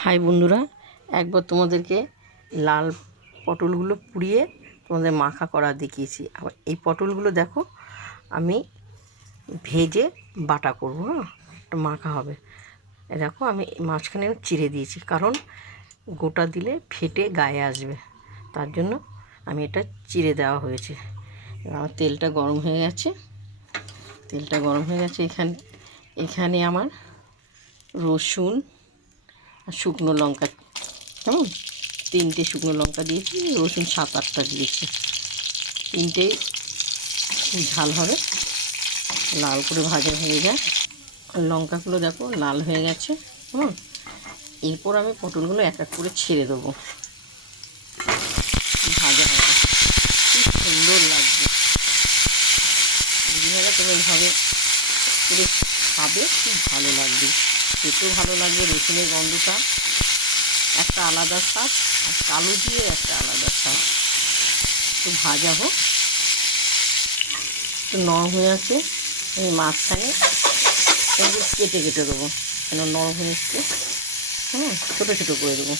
High বন্ধুরা, একবার তোমাদেরকে লাল পটলগুলো পুড়িয়ে তোমাদের মাখা করা দেখিয়েছি। আবার এই পটলগুলো দেখো আমি ভেজে বাটা করবো। একটা মাখা হবে। দেখো আমি মাঝখানে চিড়ে দিয়েছি, কারণ গোটা দিলে ফেটে গায়ে আসবে, তার জন্য আমি এটা চিড়ে দেওয়া হয়েছে। আমার তেলটা গরম হয়ে গেছে। এখানে আমার রসুন আর শুকনো লঙ্কা, কেমন 3টে শুকনো লঙ্কা দিয়েছি, রসুন 7-8টা দিয়েছি। 3টেই ঝাল হবে, লাল করে ভাজা হয়ে যায়। লঙ্কাগুলো দেখো লাল হয়ে গেছে। এরপর আমি পটলগুলো এক এক করে ছেড়ে দেবো, ভাজা হবে, খুব সুন্দর লাগবে। দিদি ভাজা তুমি এইভাবে করে খাবে, খুব ভালো লাগবে, খেতেও ভালো লাগবে। রসুনের গন্ধটা একটা আলাদা স্বাদ, আর কালো দিয়ে একটা আলাদা স্বাদ। একটু ভাজা হোক, একটু নরম হয়ে আছে। আমি মাঝখানে একটু কেটে দেবো, কেন নরম হয়ে এসছে। ছোটো ছোটো করে দেবো,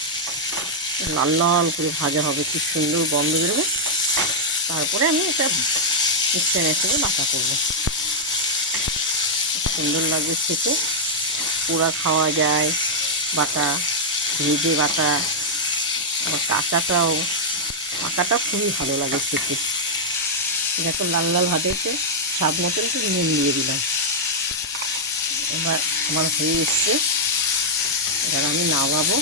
লাল লাল করে ভাজা হবে, খুব সুন্দর গন্ধ বেরোবে। তারপরে আমি এটা মিক্সার মেশিনে বাটা করবো, সুন্দর লাগবে খেতে। পোড়া খাওয়া যায়, বাটা, ভেজে বাটা, আবার কাঁচাটাও, পাকাটা খুবই ভালো লাগে খেতে। দেখো লাল লাল ভাজেছে, স্বাদ মতন একটু নুন দিয়ে দিলাম। এবার আমার হয়ে এসছে, এবার আমি নামাবো।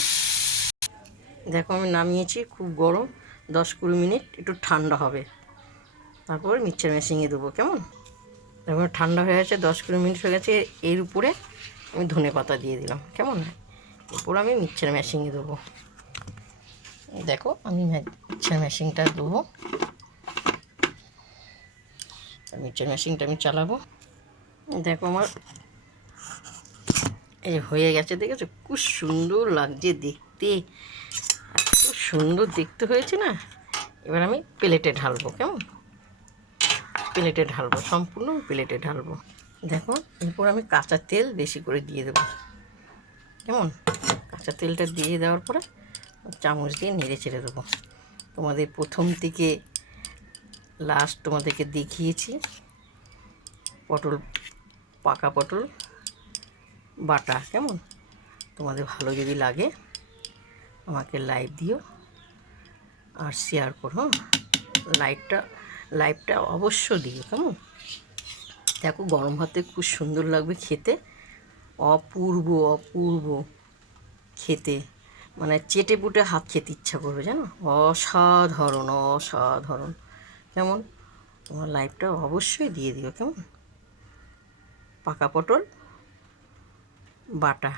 দেখো আমি নামিয়েছি, খুব গরম, 10-20 মিনিট একটু ঠান্ডা হবে, তারপর মিক্সচার মেশিনে দেবো। কেমন তারপর ঠান্ডা হয়ে গেছে, 10-20 মিনিট হয়ে গেছে। এর উপরে আমি ধনে পাতা দিয়ে দিলাম। কেমন এরপর আমি মিক্সচার মেশিনে দেবো। দেখো আমি মিক্সচার মেশিনটা দেবো, মিক্সচার মেশিনটা আমি চালাবো। দেখো আমার এই হয়ে গেছে, দেখেছো খুব সুন্দর লাগছে দেখতে, খুব সুন্দর দেখতে হয়েছে না। এবার আমি প্লেটে ঢালবো। কেমন প্লেটে ঢালবো, সম্পূর্ণ প্লেটে ঢালবো। দেখো এরপর আমি কাঁচা তেল বেশি করে দিয়ে দেবো। কেমন কাঁচা তেলটা দিয়ে দেওয়ার পরে চামচ দিয়ে নেড়ে চেড়ে দেবো। তোমাদের প্রথম থেকে লাস্ট তোমাদেরকে দেখিয়েছি পটল, পাকা পটল বাটা। কেমন তোমাদের ভালো যদি লাগে আমাকে লাইক দিও আর শেয়ার করো। লাইভটা অবশ্য দিও। কেমন দেখো গরম ভাতে খুব সুন্দর লাগবে খেতে, অপূর্ব অপূর্ব খেতে, মানে চেটে পুটে হাত খেতে ইচ্ছা করবে, জানো, অসাধারণ অসাধারণ। কেমন তোমার লাইভটা অবশ্যই দিয়ে দিও। কেমন পাকা পটল বাটা।